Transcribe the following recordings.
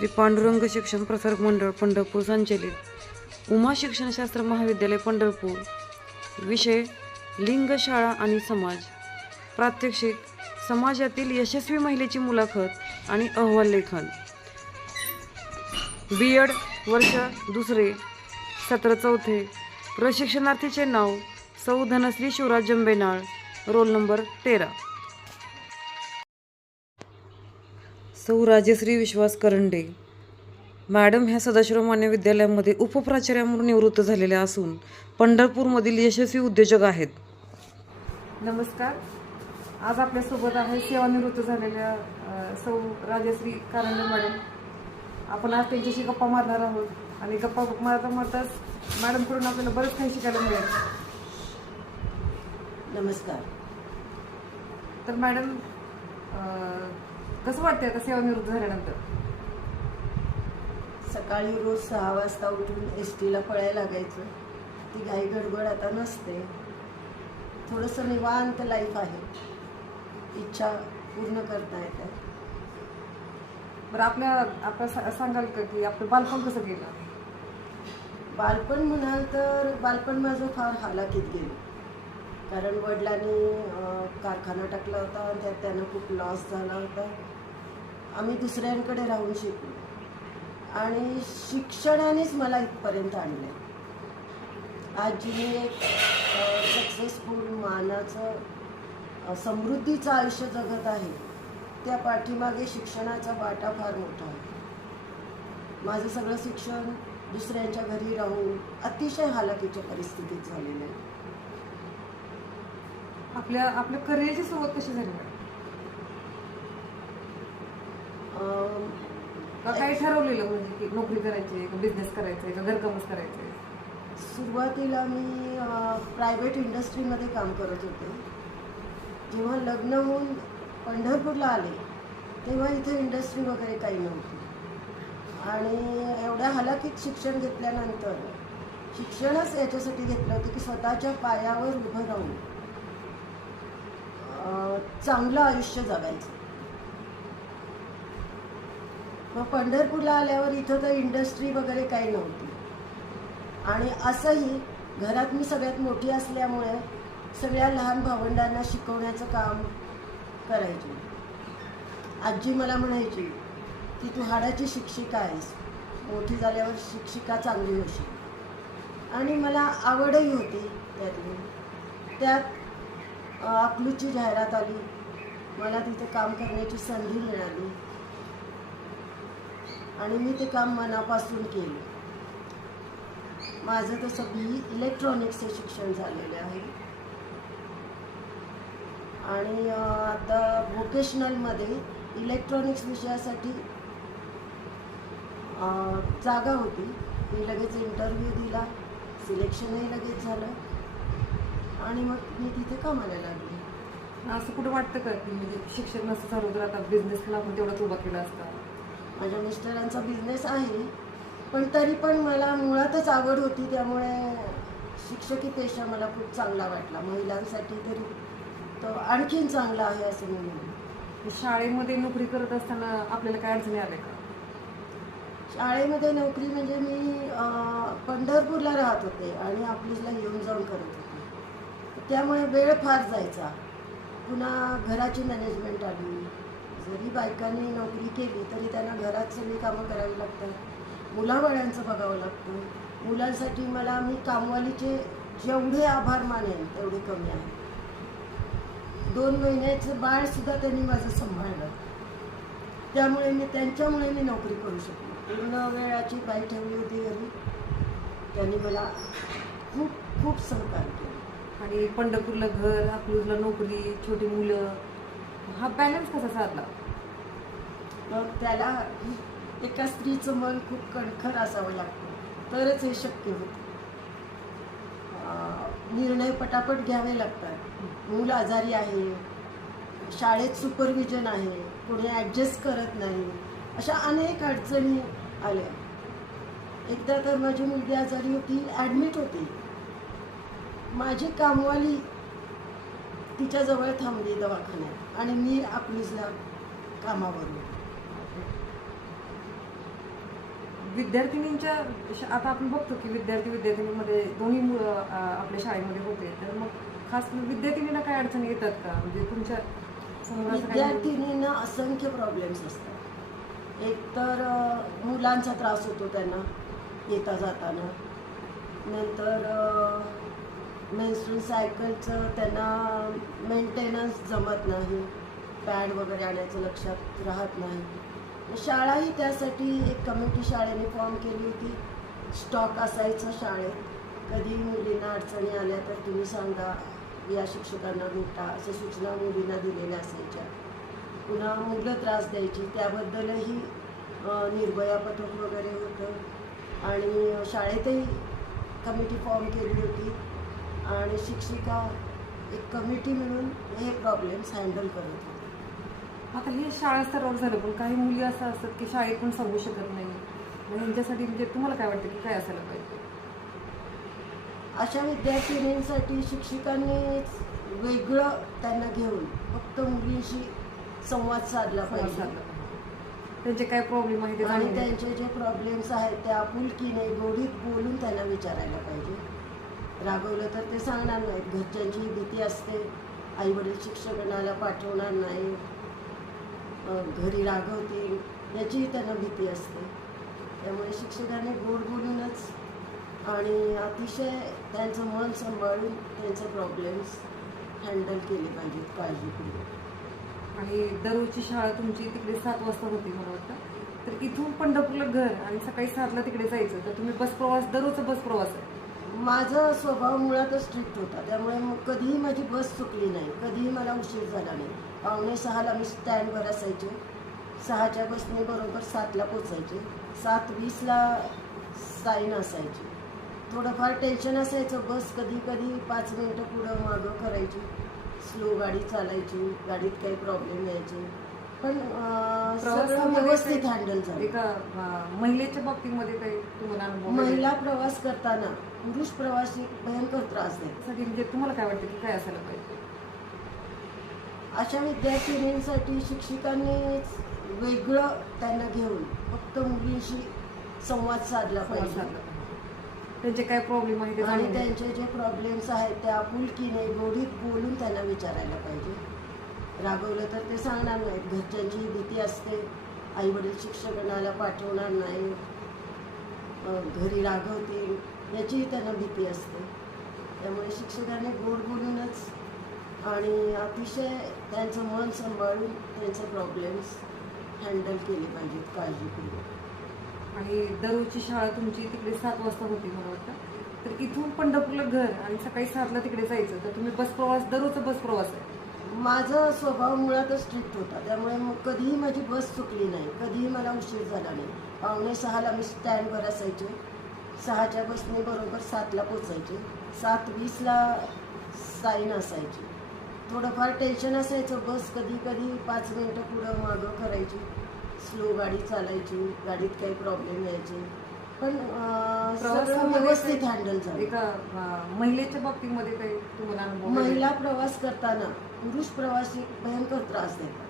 श्री पांडुरंग शिक्षण प्रसारक मंडळ पंढरपूर संचलित. उमा शिक्षणशास्त्र महाविद्यालय पंढरपूर. विषय लिंग शाळा आणि समाज. प्रात्यक्षिक समाजातील यशस्वी महिलेची मुलाखत आणि अहवाल लेखन. बी एड वर्ष दुसरे सत्र चौथे. प्रशिक्षणार्थीचे नाव सौ धनश्री शिवराज जंबेनाळ. रोल नंबर तेरा. सौ राजश्री विश्वास करंडे. मॅडम ह्या सदाशिव मान्य विद्यालयामध्ये उपप्राचार्या म्हणून निवृत्त झालेल्या असून पंढरपूरमधील यशस्वी उद्योजक आहेत. नमस्कार. आज आपल्यासोबत आहे सेवानिवृत्त झालेल्या सौ राजश्री कारंडे मॅडम. आपण आज त्यांच्याशी गप्पा मारणार आहोत आणि गप्पा मारता मारताच मॅडमकडून आपल्याला बरंच काही शिकायला मिळेल. नमस्कार. तर मॅडम कसं वाटतंय आता सेवानिवृत्त झाल्यानंतर? सकाळी रोज सहा वाजता उठून एस टीला पळायला लागायचं. ती घाई गडबड आता नसते. थोडंसं निवांत लाईफ आहे. इच्छा पूर्ण करता येतात बरं आपल्या आपल्या सा- सांगाल का की आपलं बालपण कसं गेलं? बालपण म्हणाल तर बालपण माझं फार हालाकीत गेलं. कारण वडिलांनी कारखाना टाकला होता आणि त्यात त्यांना खूप लॉस झाला होता. आम्ही दुसऱ्यांकडे राहून शिकलो. आणि शिक्षणानेच मला इथपर्यंत आणलं आज जी मी एक सक्सेसफुल मानाचं समृद्धीचं आयुष्य जगत आहे. त्या पाठीमागे शिक्षणाचा वाटा फार मोठा आहे. माझं सगळं शिक्षण दुसऱ्यांच्या घरी राहून अतिशय हालाकीच्या परिस्थितीत झालेलं आहे. आपल्या आपल्या करिअरची सुरुवात कशी झाली? का काही ठरवलेलं म्हणजे की नोकरी करायची का बिझनेस करायचं का घरकामच करायचं सुरुवातीला मी प्रायव्हेट इंडस्ट्रीमध्ये काम करत होते. जेव्हा लग्न होऊन पंढरपूरला आले तेव्हा इथे इंडस्ट्री वगैरे काही नव्हती. आणि एवढ्या हलाखीत शिक्षण घेतल्यानंतर शिक्षणच याच्यासाठी घेतलं होतं की स्वतःच्या पायावर उभं राहून चांगलं आयुष्य जगायचं. मग पंढरपूरला आल्यावर इथं तर इंडस्ट्री वगैरे काही नव्हती. आणि असंही घरात मी सगळ्यात मोठी असल्यामुळे सगळ्या लहान भावंडांना शिकवण्याचं काम करायची. आजी मला म्हणायची की तू हाडाची शिक्षिका आहेस. मोठी झाल्यावर शिक्षिका चांगली होशील. आणि मला आवडही होती त्यातली. त्यात अकलूची जाहिरात आली. मला तिथे काम करण्याची संधी मिळाली. आणि मी ते काम मनापासून केलं. माझं तसं बी इलेक्ट्रॉनिक्सचं शिक्षण झालेलं आहे. आणि आता व्होकेशनलमध्ये इलेक्ट्रॉनिक्स विषयासाठी जागा होती. मी लगेच इंटरव्ह्यू दिला. सिलेक्शनही लगेच झालं. आणि मग मी तिथे कामाला लागले. असं कुठं वाटतं का की म्हणजे शिक्षण नसतं चालू तर आता बिझनेसला आपण तेवढाच उभा केला असता? माझ्या मिस्टरांचा बिझनेस आहे पण तरी पण मला मुळातच आवड होती त्यामुळे शिक्षकी पेशा मला खूप चांगला वाटला. महिलांसाठी तरी तो आणखीन चांगला आहे असं मी म्हणेन. शाळेमध्ये नोकरी करत असताना आपल्याला काय अडचणी आल्या का? शाळेमध्ये नोकरी म्हणजे मी पंढरपूरला राहत होते आणि आपलीला येऊन जाऊन करत होते. त्यामुळे वेळ फार जायचा. पुन्हा घराची मॅनेजमेंट आली. जरी बायकांनी नोकरी केली तरी त्यांना घरात सगळी कामं करावी लागतात. मुलाबाळ्यांचं बघावं लागतं. मुलांसाठी मला मी कामवालीचे जेवढे आभार मानेन तेवढे कमी आहे. दोन महिन्याचं बाळसुद्धा त्यांनी माझं सांभाळलं. त्यामुळे मी त्यांच्यामुळे मी नोकरी करू शकलो. पूर्ण वेळाची बाई ठेवली होती घरी. त्यांनी मला खूप खूप सहकार्य केलं. आणि पंढरपूरला घर अकलूजला नोकरी छोटी मुलं. हा बॅलन्स कसा साधला? मग त्याला एका स्त्रीचं मन खूप कणखर असावं लागतं. तरच हे शक्य होतं. निर्णय पटापट घ्यावे लागतात. मूल आजारी आहे शाळेत सुपरविजन आहे कोणी ॲडजस्ट करत नाही अशा अनेक अडचणी आल्या. एकदा तर माझी मुलगी आजारी होती ॲडमिट होती. माझी कामवाली तिच्याजवळ थांबली दवाखान्यात आणि मी आपलीला कामावरून. विद्यार्थिनींच्या श- आता आपण बघतो की विद्यार्थी विद्यार्थिनीमध्ये दोन्ही मुलं अ, आपल्या शाळेमध्ये होते. तर मग खास विद्यार्थिनींना काय अडचणी येतात का? म्हणजे तुमच्यासमोर असं काही- विद्यार्थिनींना असंख्य प्रॉब्लेम्स असतात. एक तर अ, मुलांचा त्रास होतो त्यांना येता जाताना नंतर मेन्स्ट्रुअल सायकलचं त्यांना मेंटेनन्स जमत नाही. पॅड वगैरे आणायचं लक्षात राहत नाही. शाळाही त्यासाठी एक कमिटी शाळेने फॉर्म केली होती. स्टॉक असायचं शाळेत. कधी मुलींना अडचणी आल्या तर तुम्ही सांगा. या शिक्षकांना भेटा. अशा सूचना मुलींना दिलेल्या असायच्या. पुन्हा मुलं त्रास द्यायची. त्याबद्दलही निर्भया पथक वगैरे होतं. आणि शाळेतही कमिटी फॉर्म केली होती. आणि शिक्षिका एक कमिटी मिळून हे प्रॉब्लेम्स हँडल करत होते. आता हे शाळा स्तरावर झालं पण काही मुली असं असतात की शाळेत पण सांगू शकत नाही. मग यांच्यासाठी म्हणजे तुम्हाला काय वाटतं की काय असायला पाहिजे? अशा विद्यार्थिनींसाठी शिक्षकांनीच वेगळं त्यांना घेऊन फक्त मुलींशी संवाद साधला पाहिजे. त्यांचे काय प्रॉब्लेम आहे ते आणि. त्यांचे जे प्रॉब्लेम्स आहेत ते आपुलकीने गोडीत बोलून त्यांना विचारायला पाहिजे. रागवलं तर ते सांगणार नाहीत. घरच्यांची भीती असते. आई वडील शिक्षकांना पाठवणार नाही घरी रागवतील. याचीही त्यांना भीती असते. त्यामुळे शिक्षकांनी गोड बोलूनच आणि अतिशय त्यांचं मन सांभाळून त्यांचे प्रॉब्लेम्स हँडल केले पाहिजेत काळजीपूर्वक आणि दररोजची शाळा तुमची तिकडे सात वाजता होती मला वाटतं. तर इथून पंढरपूरला घर आणि सकाळी सातला तिकडे जायचं. तर तुम्ही बस प्रवास दररोजचा बस प्रवास आहे. माझा स्वभाव मुळातच स्ट्रिक्ट होता. त्यामुळे मग कधीही माझी बस चुकली नाही. कधीही मला उशीर झाला नाही. पावणे सहाला मी स्टँडवर असायचे. सहाच्या बसने बरोबर सातला पोचायचे सात वीसला साईन असायची. थोडंफार टेन्शन असायचं. बस कधी कधी पाच मिनटं पुढं मागं करायची. स्लो गाडी चालायची. गाडीत काही प्रॉब्लेम यायचे. पण सगळं व्यवस्थित हँडल झालं एका अं, महिलेच्या बाबतीमध्ये काही तुम्हाला अनुभव आहे? महिला प्रवास करताना पुरुष प्रवासी भयंकर त्रास त्यासाठी म्हणजे तुम्हाला काय वाटतं की काय असायला पाहिजे अशा विद्यार्थिनींसाठी शिक्षकांनीच वेगळं त्यांना घेऊन फक्त मुलींशी संवाद साधला संवाद पाहिजे साधला पाहिजे. त्यांचे काय प्रॉब्लेम आहे ते आणि जाणून घ्या. त्यांचे जे प्रॉब्लेम्स आहेत ते आपुलकीने गोडीत बोलून त्यांना विचारायला पाहिजे रागवलं तर ते सांगणार नाहीत. घरच्यांची भीती असते. आई वडील शिक्षकांना पाठवणार नाही. घरी रागवतील. याचीही त्यांना भीती असते. त्यामुळे शिक्षकांनी गोड बोलूनच आणि अतिशय त्यांचं मन सांभाळून त्यांचे प्रॉब्लेम्स हँडल केले पाहिजेत काळजीपूर्वक आणि दररोजची शाळा तुमची तिकडे सात वाजता होती मला वाटतं. तर इथून पंढरपूरला घर आणि सकाळी सातला तिकडे जायचं. तर तुम्ही बस प्रवास दररोजचा बस प्रवास आहे. माझा स्वभाव मुळातच स्ट्रिक्ट होता. त्यामुळे मग कधीही माझी बस चुकली नाही. कधीही मला उशीर झाला नाही. पावणे सहाला मी स्टँडवर असायचे. सहाच्या बसने बरोबर सातला पोचायचे सात वीसला साईन असायची. थोडंफार टेन्शन असायचं. बस कधी कधी पाच मिनटं पुढं मागं करायची. स्लो गाडी चालायची. गाडीत काही प्रॉब्लेम यायचे. पण व्यवस्थित हँडल झालं. एका अं, महिलेच्या बाबतीमध्ये काही तुम्हाला अनुभव आहे? महिला प्रवास करताना पुरुष प्रवासी भयंकर त्रास देतात.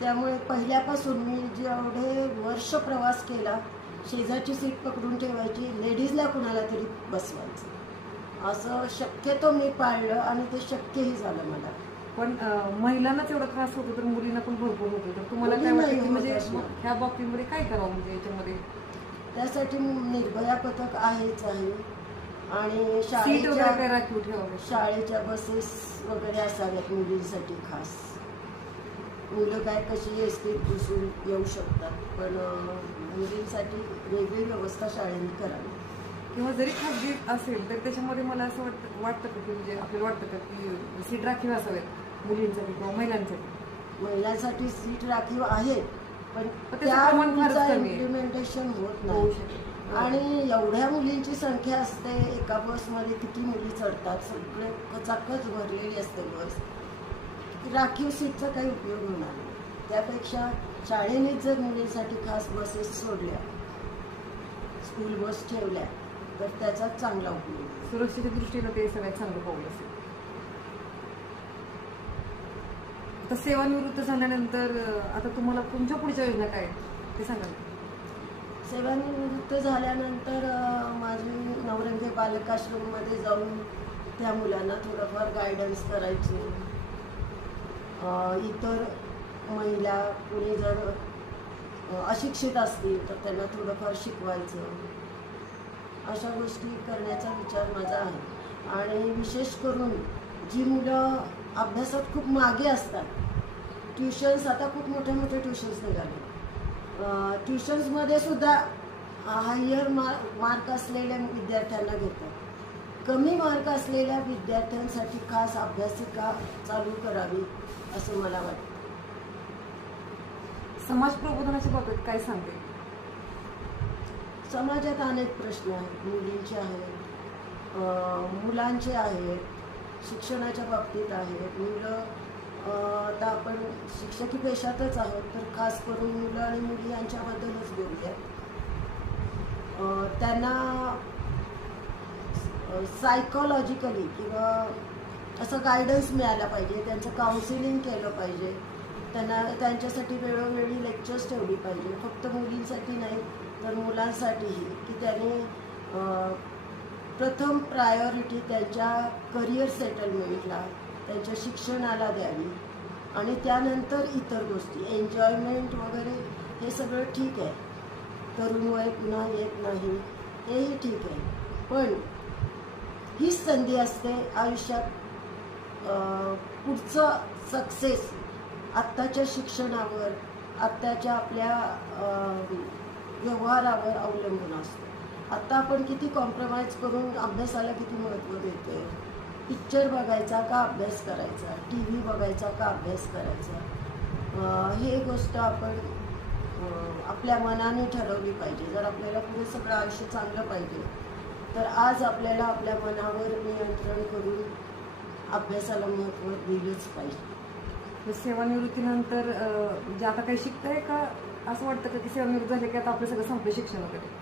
त्यामुळे पहिल्यापासून मी जेवढे वर्ष प्रवास केला शेजारची सीट पकडून ठेवायची लेडीजला कुणाला तरी बसवायचं. असं शक्यतो मी पाळलं आणि ते शक्यही झालं मला. पण अं, महिलांनाच एवढा त्रास होतो तर मुलींना पण भरपूर होतो. तर तुम्हाला काय वाटतं की म्हणजे. मग ह्या बाबतीमध्ये काय करावं म्हणजे याच्यामध्ये? त्यासाठी निर्भया पथक आहेच आहे. आणि सीट वगैरे काय शाळेच्या राखीव ठेवावं शाळेच्या बसेस वगैरे असाव्यात मुलींसाठी खास. मुलं काय कशी एसटीत घुसून येऊ शकतात पण अं, मुलींसाठी वेगळी व्यवस्था शाळेने करावी. किंवा जरी खाजगी असेल तर त्याच्यामध्ये मला असं वाटतं वाटतं का की म्हणजे आपल्याला वाटतं का की सीट राखीव असाव्यात मुलींसाठी किंवा महिलांसाठी? महिलांसाठी सीट राखीव आहेत. पण त्या मुलीचं. इम्प्लिमेंटेशन होत होऊ नाही. आणि एवढ्या मुलींची संख्या असते एका बसमध्ये किती मुली चढतात सगळे कचाकच भरलेली असते बस राखीव सीटचा काही उपयोग होणार नाही त्यापेक्षा शाळेनेच जर मुलींसाठी खास बसेस सोडल्या स्कूल बस ठेवल्या तर त्याचा चांगला उपयोग. सुरक्षेच्या दृष्टीनं ते सगळ्यात चांगलं पाऊल असेल आता सेवानिवृत्त झाल्यानंतर आता तुम्हाला तुमच्या पुढच्या योजना काय आहेत? ते सांगाल सेवानिवृत्त झाल्यानंतर माझी नवरंगे बालकाश्रममध्ये जाऊन त्या मुलांना थोडंफार गायडन्स करायचे. इतर महिला कुणी जर अशिक्षित असतील तर त्यांना थोडंफार शिकवायचं. अशा गोष्टी करण्याचा विचार माझा आहे. आणि विशेष करून जी मुलं अभ्यासात खूप मागे असतात. ट्युशन्स आता खूप मोठे मोठे ट्युशन्स निघाले. ट्युशन्समध्ये सुद्धा हायर मार्क मार्क असलेल्या विद्यार्थ्यांना घेतात. कमी मार्क असलेल्या विद्यार्थ्यांसाठी खास अभ्यासिका चालू करावी असं मला वाटतं. समाज प्रबोधनाच्या बाबतीत काय सांगते? समाजात अनेक प्रश्न आहेत. मुलींचे आहेत मुलांचे आहेत शिक्षणाच्या बाबतीत आहेत मुलं आता आपण शिक्षकी पेशातच आहोत तर खास करून मुलं आणि मुली यांच्याबद्दलच बोलूयात. त्यांना सायकोलॉजिकली किंवा असं गायडन्स मिळायला पाहिजे त्यांचं काउन्सिलिंग केलं पाहिजे त्यांना त्यांच्यासाठी वेळोवेळी लेक्चर्स ठेवली पाहिजे. फक्त मुलींसाठी नाही तर मुलांसाठीही की त्यांनी प्रथम प्रायोरिटी त्यांच्या करिअर सेटलमेंटला त्यांच्या शिक्षणाला द्यावी. आणि त्यानंतर इतर गोष्टी एन्जॉयमेंट वगैरे हे सगळं ठीक आहे. तरुण वय पुन्हा येत नाही हेही ठीक आहे. पण हीच संधी असते आयुष्यात पुढचं सक्सेस आत्ताच्या शिक्षणावर आत्ताच्या आपल्या व्यवहारावर अवलंबून असतो. आत्ता आपण किती कॉम्प्रोमाइज करून अभ्यासाला किती महत्त्व देतो पिक्चर बघायचा का अभ्यास करायचा? टी व्ही बघायचा का अभ्यास करायचा? हे गोष्ट आपण आपल्या मनाने ठरवली पाहिजे. जर आपल्याला पुढे सगळं आयुष्य चांगलं पाहिजे तर आज आपल्याला आपल्या मनावर नियंत्रण करून अभ्यासाला महत्त्व दिलंच पाहिजे. तर सेवानिवृत्तीनंतर जे म्हणजे आता काही शिकताय का? असं वाटतं का की सेवानिवृत्त झाले की आता आपलं सगळं संपलं शिक्षण वगैरे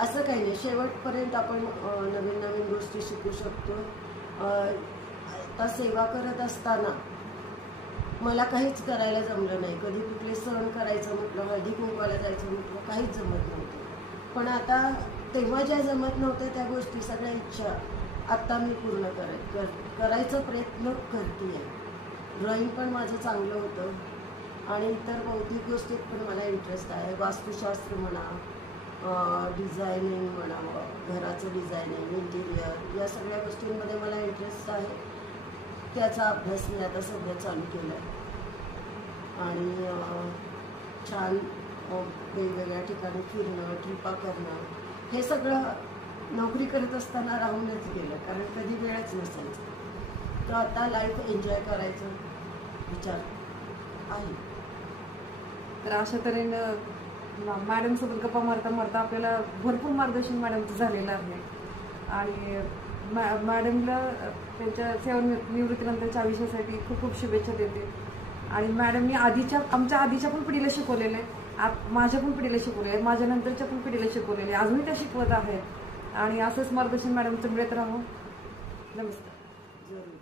असं काही नाही. शेवटपर्यंत आपण नवीन नवीन गोष्टी शिकू शकतो. आता सेवा करत असताना मला काहीच करायला जमलं नाही. कधी कुठले सण करायचं म्हटलं हळदी कुंकवाला जायचं म्हटलं काहीच जमत नव्हतं. पण आता तेव्हा ज्या जमत नव्हत्या त्या गोष्टी सगळ्या इच्छा आत्ता मी पूर्ण कर कर करायचा प्रयत्न करते आहे ड्रॉईंग पण माझं चांगलं होतं. आणि इतर बौद्धिक गोष्टीत पण मला इंटरेस्ट आहे. वास्तुशास्त्र म्हणा डिझायनिंग म्हणावं घराचं डिझायनिंग इंटिरियर या सगळ्या गोष्टींमध्ये मला इंटरेस्ट आहे. त्याचा अभ्यास मी आता सध्या चालू केला आहे आणि छान वेगवेगळ्या ठिकाणी फिरणं ट्रिपा करणं हे सगळं नोकरी करत असताना राहूनच गेलं कारण कधी वेळच नसायचं. तर आता लाईफ एन्जॉय करायचं विचार आहे. तर अशा तऱ्हेनं मॅडमसोबत गप्पा मारता मारता आपल्याला भरपूर मार्गदर्शन मॅडमचं झालेलं आहे. आणि मॅ मॅडमला त्यांच्या सेवानिवृत्तीनंतरच्या आयुष्यासाठी खूप खूप शुभेच्छा देते. आणि मॅडमनी आधीच्या आमच्या आधीच्या पण पिढीला शिकवलेलं आहे. आत माझ्या पण पिढीला शिकवलेलं आहे. माझ्या नंतरच्या पण पिढीला शिकवलेलं आहे. अजूनही त्या शिकवत आहेत. आणि असंच मार्गदर्शन मॅडमचं मिळत राहू. नमस्कार. जरूर.